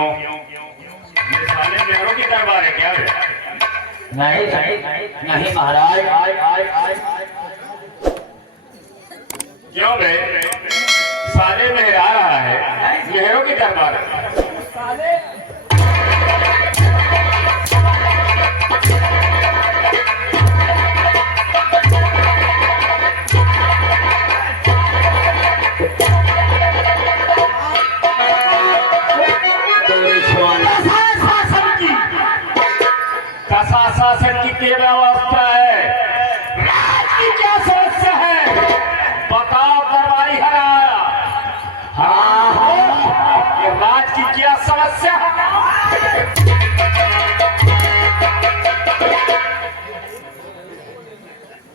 क्यों? ये साले मेहरों की दरबार है क्या? नहीं नहीं महाराज। क्यों बे? साले मेहर आ रहा है, मेहरों की दरबार है। शासन की क्या व्यवस्था है? राज की क्या समस्या है? बताओ दरबारी हराया। हाँ, ये राज की क्या समस्या है?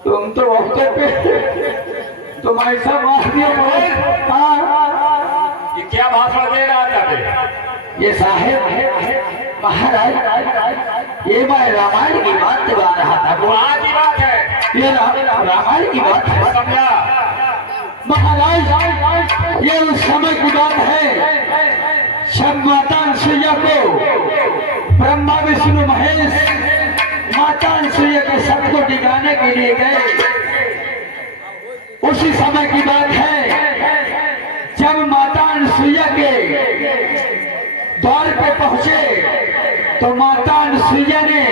तुम तो वक्त पे तुम ऐसा मार दिया। ये क्या भाषण दे रहा था बे? ये साहेब महाराज, ये मैं रामायण की बात गा रहा था। वहाँ की बात है, ये रामायण की बात है। समझा महाराज, ये उस समय की बात है जब माता अनसुईया को ब्रह्मा विष्णु महेश माता अनसुईया के सब को डिगाने के लिए गए। उसी समय की बात है जब माता अनसुईया के द्वार पे पहुंचे तो माता अनसुईया ने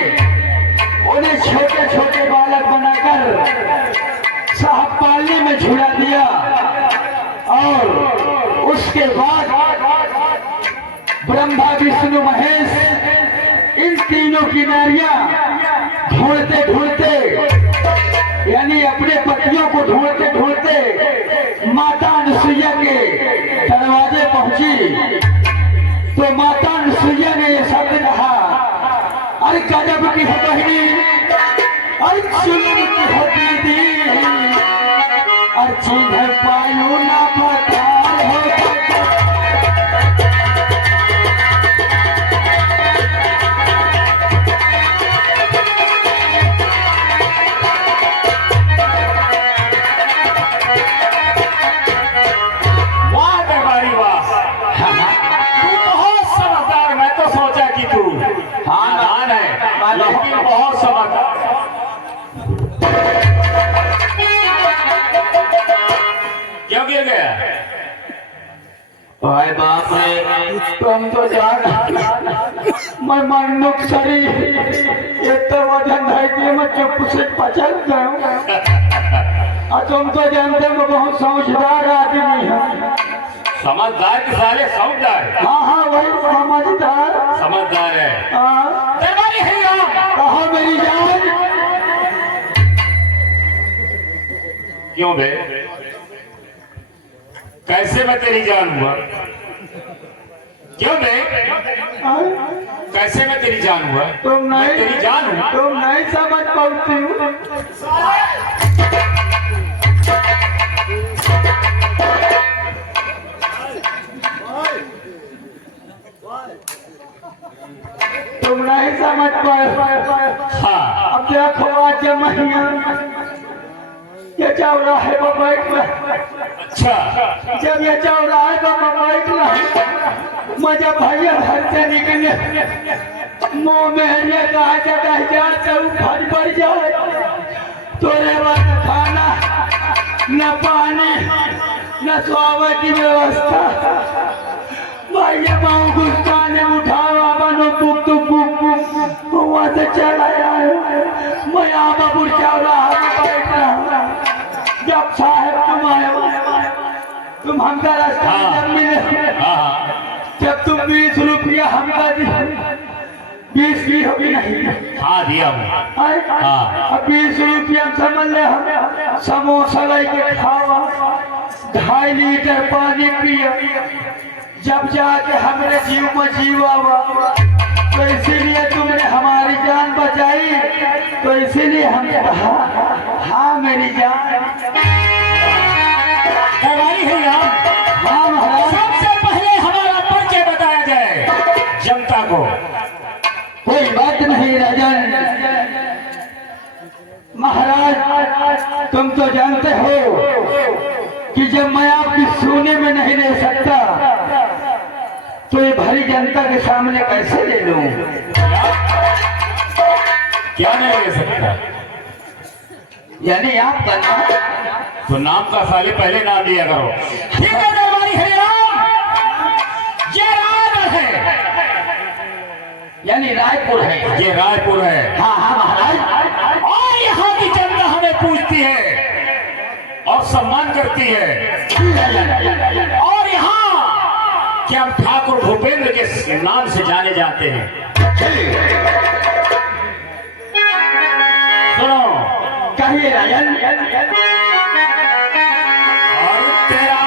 उन्हें छोटे छोटे बालक बनाकर साहब पालने में झुला दिया। और उसके बाद ब्रह्मा विष्णु महेश इन तीनों की नारियां ढूंढते ढूंढते, यानी अपने पतियों को ढूंढते ढूंढते माता अनसुईया के दरवाजे पहुंची। तो माता अनसुईया ने ये शब्द कहा, अरे गजब की हो बहनी, अरे जुल्म की हो दीदी, अरे चिन्ह पायू ना पता हो। लेकिन बहुत समझदार। क्यों गिर गया? भाई बाप रे, तुम तो जान मैं मनुक सरी ये तो वजन है कि मैं चुप से पचल जाऊं। और तुम तो जानते हो बहुत समझदार आदमी है। समझदार के साले समझदार? हाँ हाँ वही समझदार है। दरबारी है कहो मेरी जान। क्यों बे? कैसे मैं तेरी जान हुआ? क्यों बे? कैसे मैं तेरी जान हुआ? तुम नहीं, तेरी जान हूँ। तुम नहीं समझ पाती हो। तुम नहीं समझ पाए। हाँ। अब देखो आज महिया ये चौराहे पर बैठ रहा। अच्छा, जब ये चौराहे पर बैठ रहा, मैं जब भैया घर से निकले मुंह में ये कहा जगह से उफर पड़ जाए। तोरे बाद खाना न पानी न सोने की व्यवस्था। भैया माऊ गुस्सा ने उठावा बनो बुक तो बुक वहां से चला आया। मैं आबापुर चौराहा में बैठ रहा। जब साहेब तुम आए, तुम हमका रास्ता जब मिले, जब तुम 20 रुपया हमका दिए, 20 की होगी नहीं? हाँ दिया। 20 रुपया समझ ले, हम समोसा लेके खावा, 2.5 लीटर पानी पिया। जब जाके हमरे जीव में जीव आवा, तो इसीलिए तुमने हमारी जान बचाई। तो इसीलिए हमने कहा हाँ मेरी जान। दरबारी है हाँ महाराज। सबसे पहले हमारा परिचय बताया जाए जनता को। कोई बात नहीं राजन। महाराज तुम तो जानते हो कि जब मैं आपकी सोने में नहीं रह सकता तो ये भरी जनता के सामने कैसे ले लूं? क्या नहीं ले सकता? यानी आपका नाम? तो नाम का साले पहले नाम दिया करो। ठीक है दरबारी हरिराम, ये रायगढ़ है, यानी रायपुर है। ये रायपुर है। हाँ हाँ महाराज। और यहाँ की जनता हमें पूछती है और सम्मान करती है, और यहाँ कि हम ठाकुर भूपेंद्र के नाम से जाने जाते हैं। सुनो, कहिए राजन। और तेरा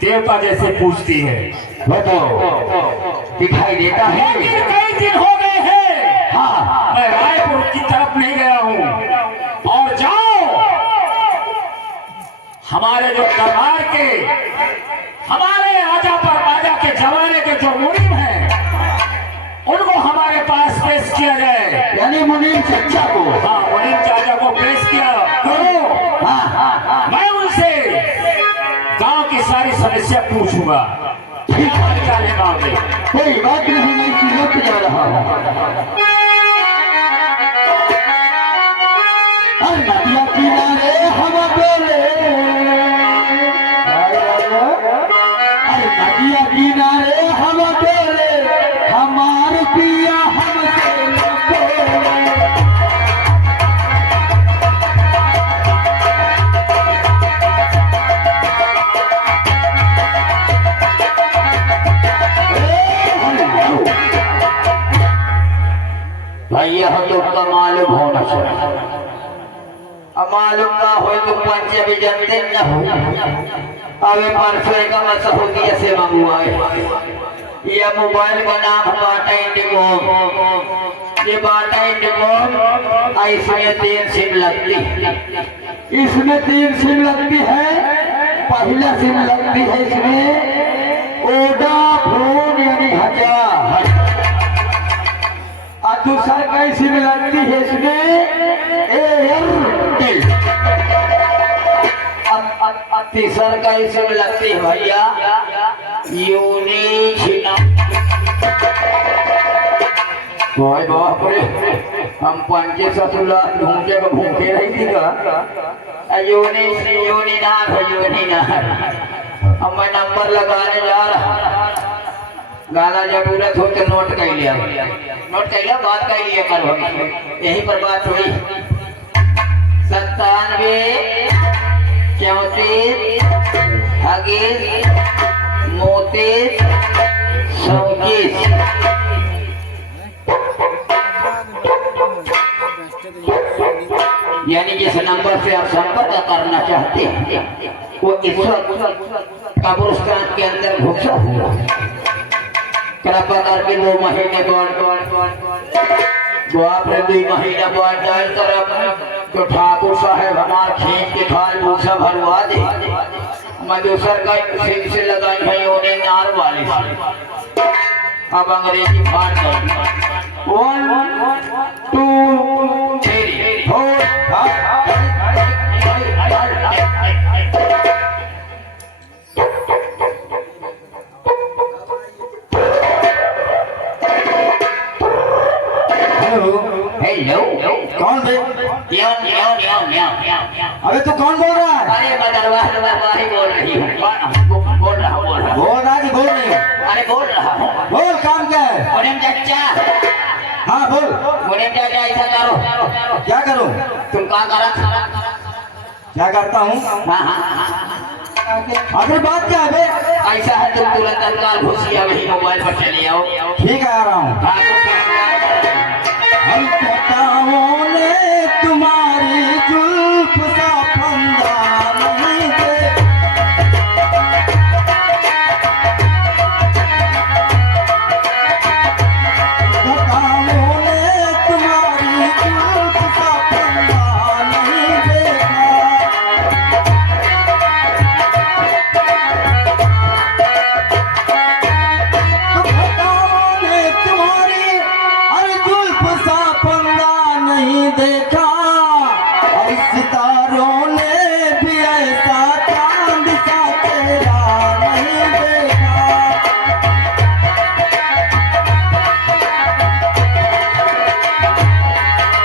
देवता जैसे पूछती है। बताओ, दिखाई देता है। लेकिन कई दिन हो गए हैं, हाँ, मैं रायपुर की तरफ नहीं गया हूँ। और जाओ, हमारे जो दरबार के, हमारे आजा पर बाजा के जमाने के जो मुनीम हैं, उनको हमारे पास पेश किया जाए। यानी मुनीम चाचा को? हाँ, मुनीम चाचा को पेश किया करो। हाँ, मैं उनसे गांव की सारी समस्या पूछूंगा। ठीक है, चले गांव में। कोई बात नहीं, मैं किलों जा रहा हूँ। नदिया किनारे हम डोले, अरे नदिया किनारे हम डोले, हमार पिया हमसे न बोले। भैया हो तो मालूम होना चाहिए, अब मालूम ना हो तो पंच भी जानते न हो। अबे परसों का मसहूदिया से मंगवाए, यह मोबाइल का नाम बाटा इंडिगो। ये बाटा इंडिगो, इसमें 3 सिम लगती, इसमें 3 सिम लगती है। पहला सिम लगती है इसमें वोडाफोन यानी 1000, और दूसरा कई सिम लगती है इसमें एयरटेल, तीसरा कई सिम लगती है भैया यूनी छिना भाई बाप रे हम पंचे ससुला भूखे को भूखे रही थी का यूनी नार अब मैं नंबर लगाने जा रहा गाना जब उलट हो तो नोट कर लिया बात कर लिया करो यहीं पर बात हुई 97 34 28 29 34 यानी जिस नंबर से आप संपर्क करना चाहते हैं वो इस वक्त कब्रिस्तान के अंदर घुसा हुआ कृपया करके 2 महीने जो आपने 2 महीना बाद जाए तरफ तो ठाकुर साहब हमार खींच के खाल भूसा भरवा दे मैं दूसर का से लगाई है उन्हें नार वाले से अब अंग्रेजी फाड़ कर 1 2 3 4 हेलो कौन बे? अबे तू कौन बोल रहा है? अरे मैं दरबार ही बोल रही हूँ बोल रहा बोल कि बोल रही है? अरे बोल रहा हूँ बोल, काम क्या है? मुनीम चाचा हाँ बोल। मुनीम चाचा ऐसा करो क्या करूं? तुम कहाँ करा क्या करता हूँ? आखिर बात क्या है बे? ऐसा है तुम तुरंत तत्काल घुसिया वही मोबाइल पर चले आओ ठीक है, आ रहा हूँ। हम बताओ ने तुम्हारी जुल्फ सा फंदा नहीं दे। बताओ ने तुम्हारी जुल्फ सा फंदा नहीं देखा। बताओ ने तुम्हारी अरे जुल्फ सा फंदा नहीं देखा। और सितारों ने भी ऐसा चांद सा चेहरा नहीं देखा।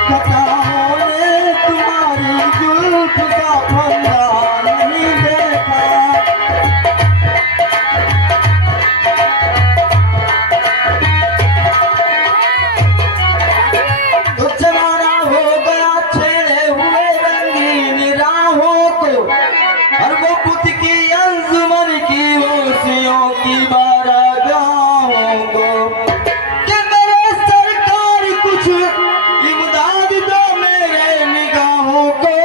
बताओ ने तुम्हारी जुल्फ सा फंदा नहीं देखा। तो जमाना हो गया छेड़े हुए रंगीन राहों को और वो बुत की अंजुमन की ओसियों की बारागाहों को कि मेरे सरकार कुछ इमदाद दो मेरे निगाहों को।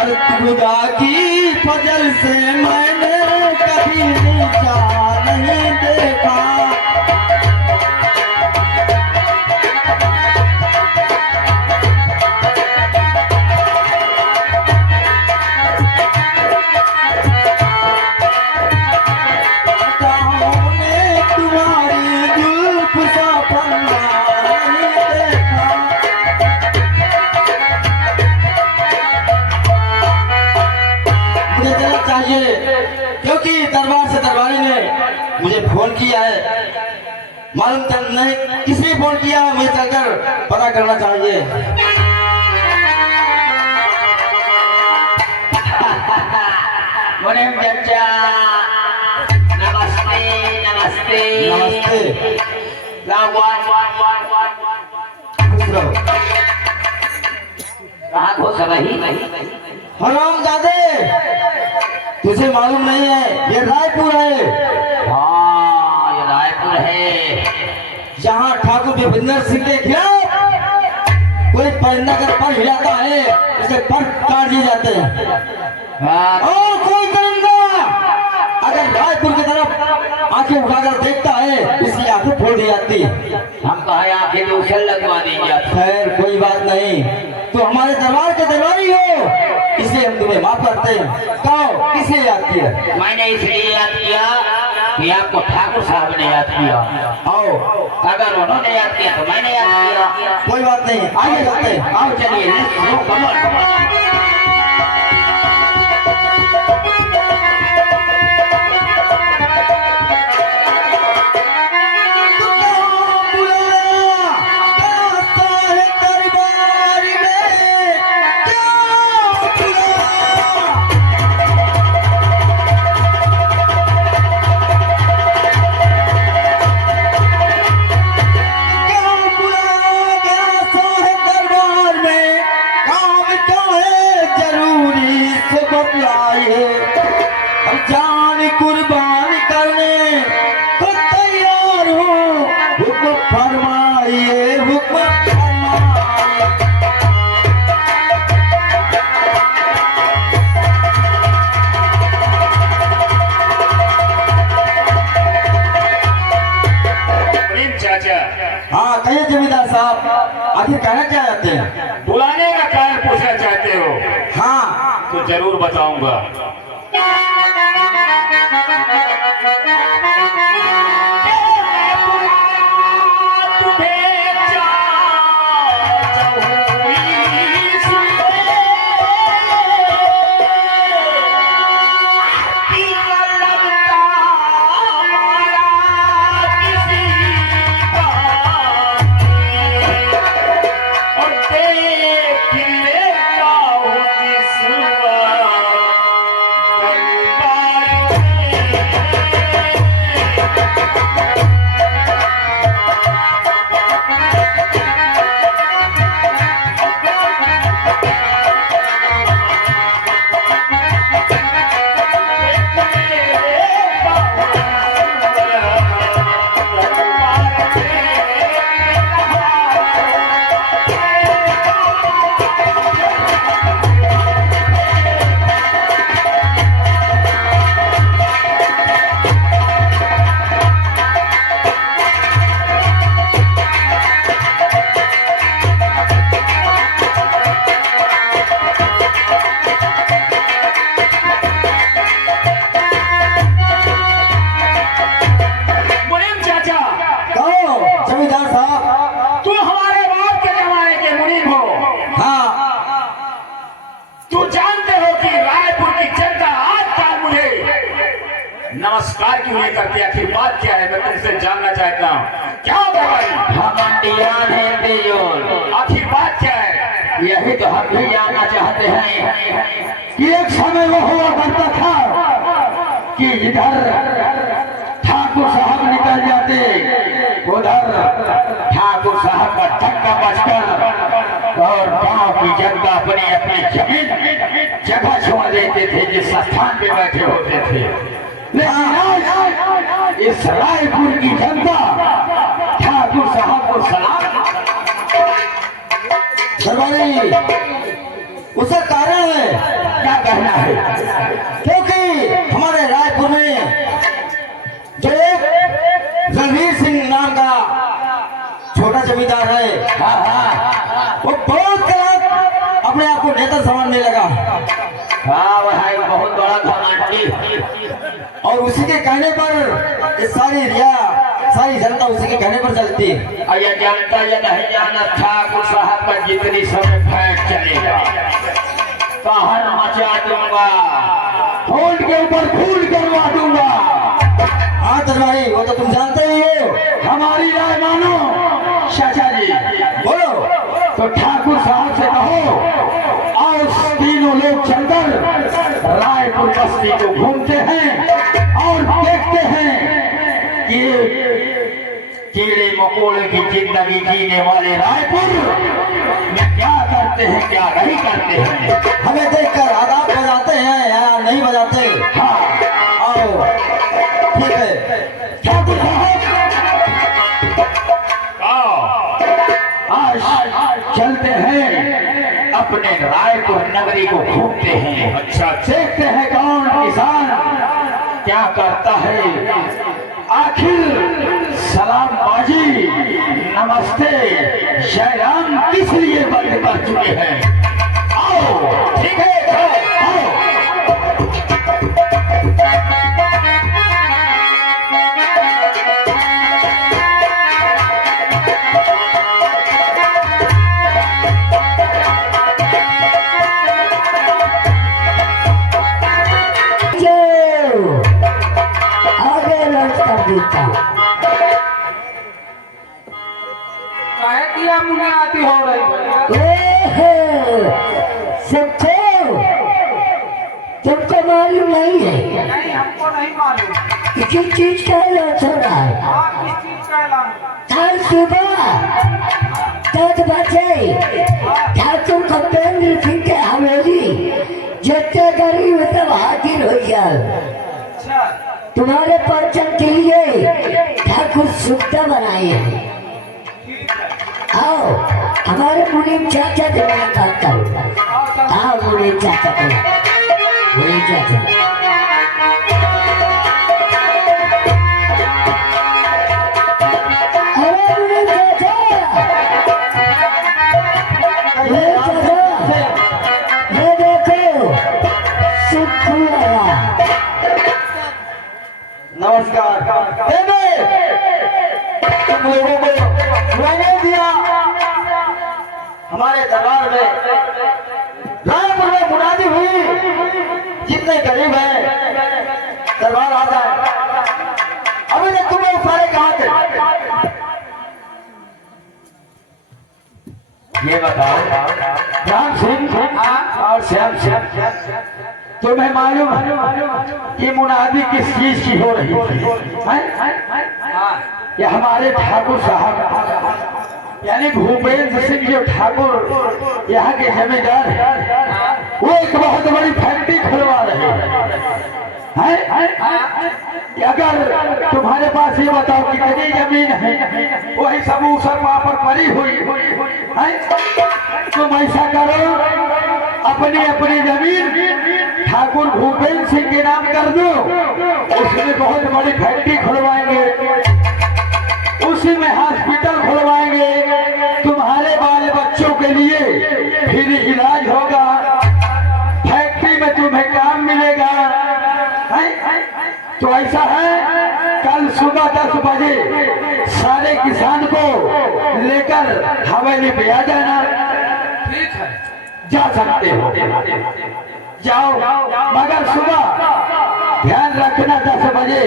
और खुदा की फजल से मैंने कभी नीचा नहीं देखा। बताओ ने तुम्हारी जुल्फ सा फंदा नहीं देखा। मुझे चलना चाहिए क्योंकि दरबार से दरबारी ने मुझे फोन किया है। मालूम नहीं किसने फोन किया, मुझे चलकर पता करना चाहिए। मुनीम चाचा नमस्ते नमस्ते, खुश रहो। कहाँ घुस रही हरामजादे, तुझे मालूम नहीं है ये रायपुर है। हाँ ये रायपुर है जहाँ ठाकुर देवेंद्र सिंह के खिलाफ कोई परिंदा अगर पर हिलाता है उसे पर काट दिए जाते हैं। और कोई परिंदा अगर रायपुर की तरफ आंखें उठाकर देखता है उसकी आंखें फोड़ दी जाती है। हम कहा आंखें दूसरे लगवा देंगे खैर कोई बात नहीं, तो हमारे दरबार के दरबारी हो इसलिए हम तुम्हें माफ करते हैं। कहो किसे याद किया? मैंने इसलिए याद किया कि आपको ठाकुर साहब ने याद किया। आओ, अगर उन्होंने याद किया तो मैंने याद किया। कोई बात नहीं, आगे चलते हैं। आओ चलिए कमल साहब आखिर कहना क्या चाहते हैं? बुलाने का कारण पूछना चाहते हो हाँ तो जरूर बताऊंगा। नमस्कार क्यों नहीं करती? आखिर बात क्या है? मैं तुमसे जानना चाहता हूँ। क्या घमंडियान है बेजोड़। आखिर बात क्या है? यही तो हम भी जानना चाहते हैं कि एक समय वो हुआ करता था कि इधर ठाकुर साहब निकल जाते, उधर ठाकुर साहब का धक्का बचकर और गांव की जनता अपनी अपनी जमीन जगह छोड़ देते थे जिस स्थान पे बैठे होते थे। लेकिन आज इस रायपुर की जनता ठाकुर साहब को सलाम। दरबारी उसका कारण है, क्या कहना है? क्योंकि हमारे रायपुर में जो रणवीर सिंह नाम का छोटा जमींदार है, वो बहुत गलत अपने आप को नेता समझने लगा। हाँ भाई, बहुत बड़ा घमंडी। और उसी के कहने पर ये सारी जनता उसी के कहने पर चलती है। और ये जानता या नहीं जाना ठाकुर साहब का जितनी समय फैट चलेगा कहर मचा दूंगा, फूल के ऊपर फूल करवा दूंगा। हाँ दरबारी, वो तो तुम जानते ही हो। हमारी राय मानो चाचा जी, बोलो। तो ठाकुर साहब से कहो और तीनों लोग चलकर रायपुर बस्ती को घूमते हैं और देखते हैं कि कीड़े मकोड़े की जिंदगी जीने वाले रायपुर में क्या करते हैं क्या नहीं करते हैं। हमें देखकर आदाब बजाते हैं या नहीं बजाते? हाँ, आओ ठीक है। ठाकुर साहब आज चलते हैं अपने रायपुर नगरी को घूमते हैं। अच्छा, देखते हैं कौन किसान क्या करता है। आखिर सलाम बाजी नमस्ते जय राम किस लिए बंद कर चुके हैं। आओ ठीक है, आओ। आती हो रही तुमको मालूम नहीं है? नहीं, हमको नहीं मालूम किस चीज का लॉस हो रहा है? किस चीज का ऐलान। कल सुबह 10 बजे ठाकुर कपेंद्र सिंह के हवेली जितने गरीब सब हाजिर हो जाए। अच्छा, तुम्हारे पर्चन के लिए ठाकुर सुविधा बनाए हैं। आओ हमारे मुनीम चाचा से मुलाकात करो। आओ मुनीम चाचा को, मुनीम चाचा। अरे मुनीम चाचा, तुम लोगों को सुनाई दिया हमारे दरबार में रायपुर में मुनादी हुई जितने गरीब हैं दरबार आ जाए। अभी तक तुम लोग सारे कहाँ थे ये बताओ। राम सिंह और श्याम सिंह, तुम्हें मालूम है ये मुनादी किस चीज की हो रही थी? ये हमारे ठाकुर साहब यानी भूपेंद्र सिंह जो ठाकुर यहाँ के जमींदार हैं, वो एक बहुत बड़ी फैक्ट्री खुलवा रहे हैं। अगर तुम्हारे पास ये बताओ कितनी जमीन है, वही सब वहाँ पर पड़ी हुई है। तुम ऐसा करो, अपनी अपनी जमीन ठाकुर भूपेंद्र सिंह के नाम कर दो, उसमें बहुत बड़ी फैक्ट्री खुलवाएंगे, उसी में हॉस्पिटल खुलवाएंगे, तुम्हारे बाल बच्चों के लिए फ्री इलाज होगा, फैक्ट्री में तुम्हें काम मिलेगा। तो ऐसा है, कल सुबह 10 बजे सारे किसान को लेकर हवेली पे आ जाना। ठीक है, जा सकते हो, जाओ, मगर सुबह ध्यान रखना 10 बजे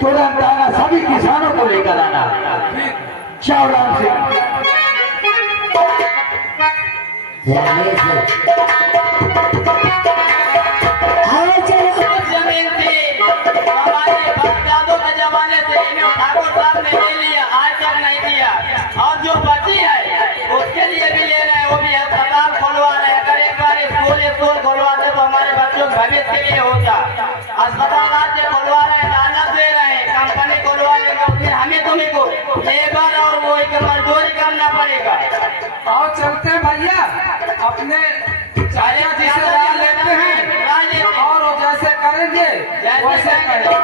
तुरंत आना, सभी किसानों को लेकर आना। जाओ राम सिंह। जमीन थी हमारे दादों के जमाने से इन्हें ठाकुर साहब ने ले लिया, आज तक नहीं दिया। और जो बची है उसके लिए भी ले रहे हैं, वो भी अस्पताल खुलवा रहे हैं। अगर एक बार स्कूल खुलवाते तो हमारे बच्चों के भविष्य के लिए होता। अस्पताल आज से खुलवा रहे हैं, दानत दे रहे हैं, कंपनी खुलवा लेंगे, फिर हमें तुम्हें को लेबर और वो एक मजदूरी करना पड़ेगा। और चलते हैं भैया, अपने चाचा जी से राय लेते हैं और वो जैसे करेंगे वैसे करेंगे।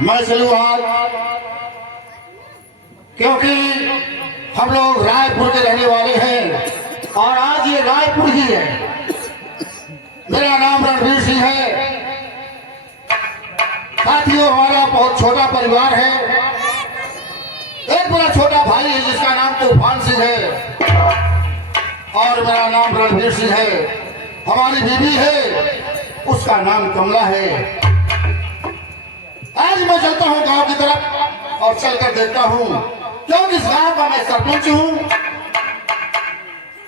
मैं चलूँ आज, क्योंकि हम लोग रायपुर के रहने वाले हैं और आज ये रायपुर ही है। मेरा नाम रणवीर सिंह है। साथियों, हमारा बहुत छोटा परिवार है। एक मेरा छोटा भाई है जिसका नाम तूफान सिंह है और मेरा नाम रणवीर सिंह है। हमारी बीवी है, उसका नाम कमला है। आज मैं चलता हूँ गांव की तरफ और चलकर देखता हूँ, क्योंकि इस गांव का मैं सरपंच हूँ,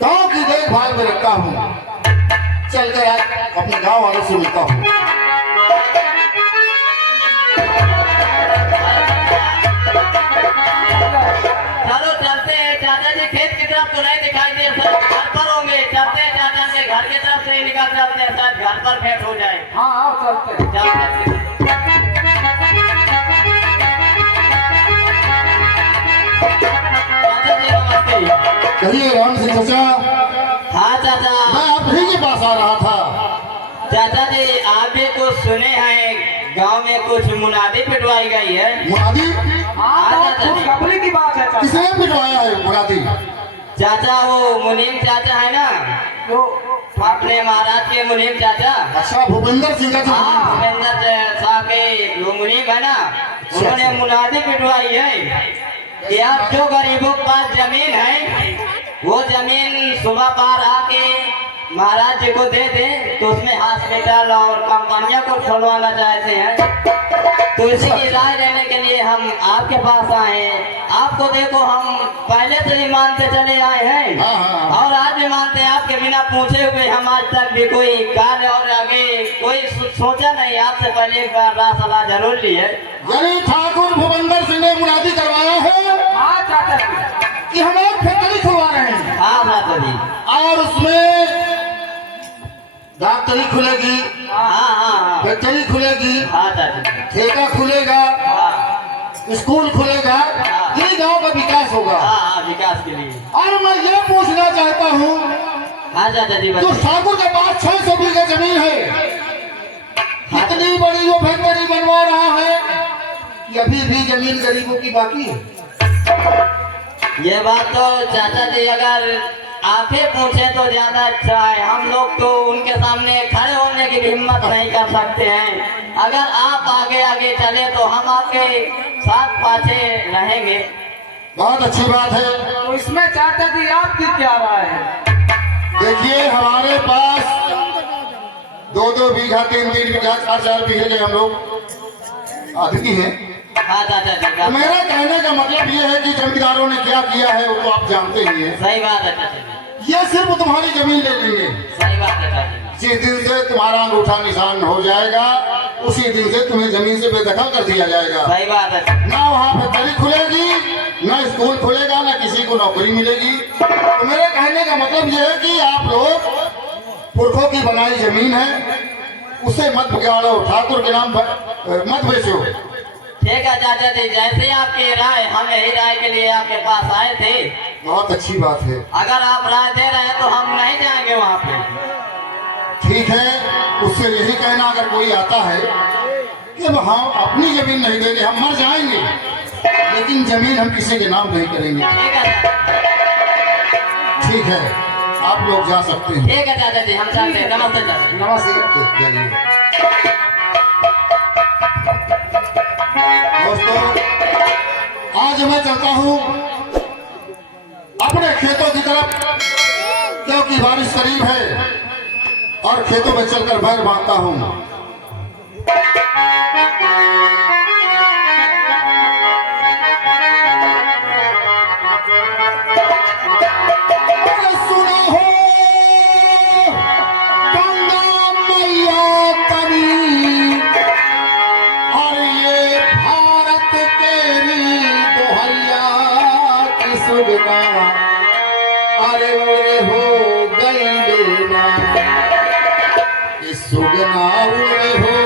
गांव की देखभाल में रखता हूँ। चलकर आज अपने गांव वालों से मिलता हूँ। चलो चलते हैं। चाचा जी खेत की तरफ तो नहीं दिखाई दे घर पर भेंट हो जाए। हाँ आओ चलते हैं। चल चलते। चाचा जी नमस्ते। कहिए राम सिंह चाचा, हाँ चाचा। मैं आप ही के पास आ रहा था। चाचा जी आप भी कुछ सुने हैं, गांव में कुछ मुनादी पिटवाई गई है। मुनादी? हाँ बहुत खुशखबरी की बात है चाचा। किसने पिटवाया है मुनादी? चाचा वो मुनीम चाचा है ना, तो अपने महाराज के मुनीम चाचा। अच्छा, भूपेंद्र सिंह का हाँ जो भूपेंद्र साहब के वो मुनीम है ना, उन्होंने मुनादी पिटवाई है कि आप जो गरीबों के पास जमीन है वो जमीन सुबह पार आके महाराज जी को दे दे, तो उसमें हॉस्पिटल और कंपनियों को खोलवाना चाहते हैं। तो इसी की राय लेने के लिए हम आपके पास आए हैं। आपको देखो हम पहले से ही मानते चले आए हैं हाँ, हाँ। और आज भी मानते हैं। आपके बिना पूछे हुए हम आज तक भी कोई कार्य और आगे कोई सोचा नहीं। आपसे पहले एक बार राय सलाह जरूर ली है। यानी ठाकुर भूपेंद्र सिंह ने मुनादी करवाया है हाँ चाचा जी। कि हम एक फैक्ट्री खुलवा रहे हैं हाँ माता जी। और उसमें डॉक्टरी खुलेगी, हाँ हाँ फैक्ट्री खुलेगी, हाँ चाचा। ठेका खुलेगा, हाँ स्कूल खुलेगा, ये गांव का विकास होगा। हाँ विकास के लिए। और मैं ये पूछना चाहता हूँ, हाँ चाचा जी जो बताइए। ठाकुर के पास 600 बीघा जमीन है, इतनी बड़ी वो फैक्ट्री बनवा रहा है कि अभी भी जमीन गरीबों की बाकी है। ये बात तो चाचा जी अगर आप ही पूछे तो ज्यादा अच्छा है। हम लोग तो उनके सामने खड़े होने की भी हिम्मत नहीं कर सकते हैं। अगर आप आगे आगे चले तो हम आपके साथ पाछे रहेंगे। बहुत अच्छी बात है। तो इसमें चाचा जी आपकी क्या राय है? देखिए, हमारे पास 2-2 बीघा, 3-3 बीघा, 4-4 बीघे के हम लोग आदमी हैं। हाँ चाचा जी का मेरा कहने का मतलब ये है कि जमींदारों ने क्या किया है वो तो आप जानते ही हैं। सही बात है चाचा जी। ये सिर्फ तुम्हारी जमीन ले ली है। सही बात है चाचा जी। जिस दिन से तुम्हारा अंगूठा निशान हो जाएगा उसी दिन से तुम्हें जमीन से बेदखल कर दिया जाएगा। सही बात है। ना वहाँ फैक्ट्री खुलेगी, ना स्कूल खुलेगा, ना किसी को नौकरी मिलेगी। तो मेरे कहने का मतलब ये है कि आप लोग पुरखों की बनाई जमीन है, उसे मत बिगाड़ो, ठाकुर के नाम मत बेचो। ठीक है चाचा जी, जैसे आपकी राय, हम यही राय के लिए आपके पास आए थे। बहुत अच्छी बात है। अगर आप राय दे रहे हैं तो हम नहीं जाएंगे वहाँ पे। ठीक है, उससे यही कहना अगर कोई आता है कि हम अपनी जमीन नहीं देंगे, हम मर जाएंगे, लेकिन जमीन हम किसी के नाम नहीं करेंगे। ठीक है। ठीक है, आप लोग जा सकते हैं। ठीक है चाचा जी, हम चलते हैं। नमस्ते चाचा जी। नमस्ते। जाइए। दोस्तों, आज मैं चलता हूँ अपने खेतों की तरफ, क्योंकि बारिश करीब है और खेतों में चलकर बैर बांधता हूँ। अरे सुना हो गंगा मैया कभी, और ये भारत तेरी दोहैया की सुगना, अरे उड़े हो गई बेना, इस सुगना उड़े हो